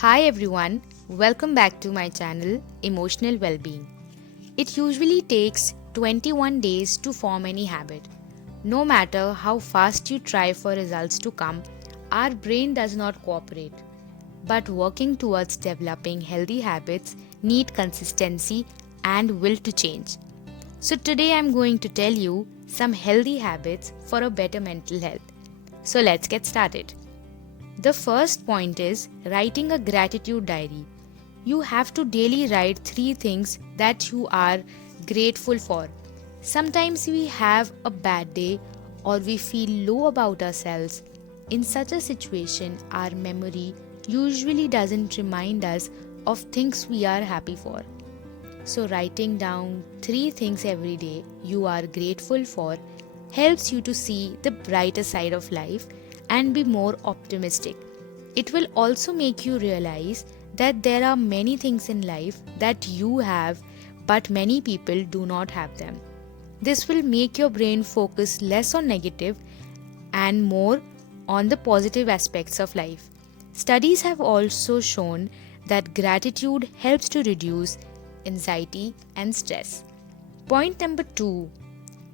Hi everyone, welcome back to my channel Emotional Wellbeing. It usually takes 21 days to form any habit. No matter how fast you try for results to come, our brain does not cooperate. But working towards developing healthy habits need consistency and will to change. So today I'm going to tell you some healthy habits for a better mental health. So let's get started. The first point is writing a gratitude diary. You have to daily write 3 things that you are grateful for. Sometimes we have a bad day or we feel low about ourselves. In such a situation, our memory usually doesn't remind us of things we are happy for. So, writing down 3 things every day you are grateful for helps you to see the brighter side of life and be more optimistic. It will also make you realize that there are many things in life that you have, but many people do not have them. This will make your brain focus less on negative and more on the positive aspects of life. Studies have also shown that gratitude helps to reduce anxiety and stress. Point number 2,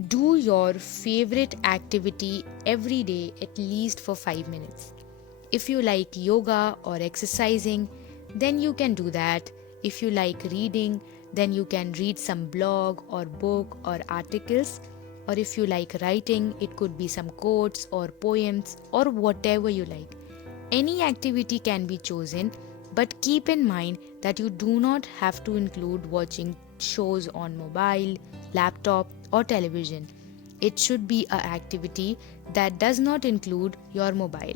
do your favorite activity every day at least for 5 minutes. If you like yoga or exercising, then you can do that. If you like reading, then you can read some blog or book or articles. Or if you like writing, it could be some quotes or poems or whatever you like. Any activity can be chosen, but keep in mind that you do not have to include watching shows on mobile, laptop, or television. It should be an activity that does not include your mobile.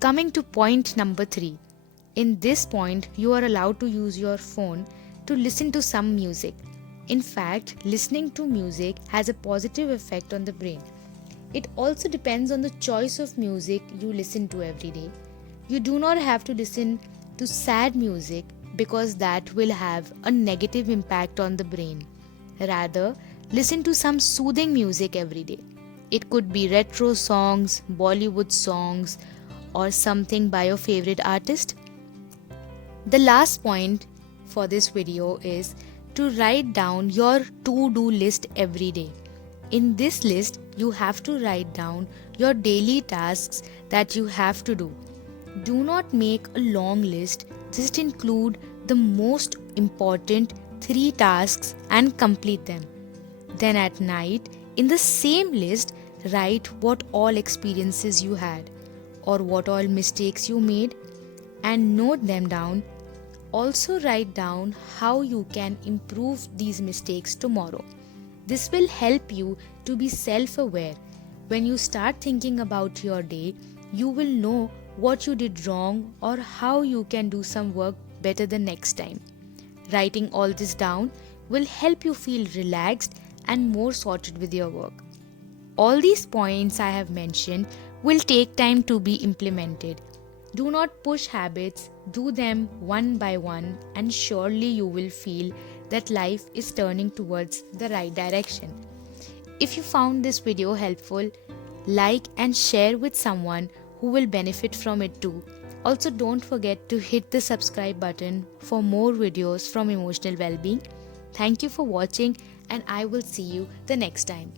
Coming to point number 3. In this point, you are allowed to use your phone to listen to some music. In fact, listening to music has a positive effect on the brain. It also depends on the choice of music you listen to every day. You do not have to listen to sad music because that will have a negative impact on the brain. Rather, listen to some soothing music every day. It could be retro songs, Bollywood songs, or something by your favorite artist. The last point for this video is to write down your to-do list every day. In this list, you have to write down your daily tasks that you have to do. Do not make a long list, just include the most important 3 tasks and complete them. Then at night, in the same list, write what all experiences you had or what all mistakes you made and note them down. Also write down how you can improve these mistakes tomorrow. This will help you to be self-aware. When you start thinking about your day, you will know what you did wrong or how you can do some work better the next time. Writing all this down will help you feel relaxed and more sorted with your work. All these points I have mentioned will take time to be implemented. Do not push habits, do them one by one, and surely you will feel that life is turning towards the right direction. If you found this video helpful, like and share with someone who will benefit from it too. Also, don't forget to hit the subscribe button for more videos from Emotional Wellbeing. Thank you for watching, and I will see you the next time.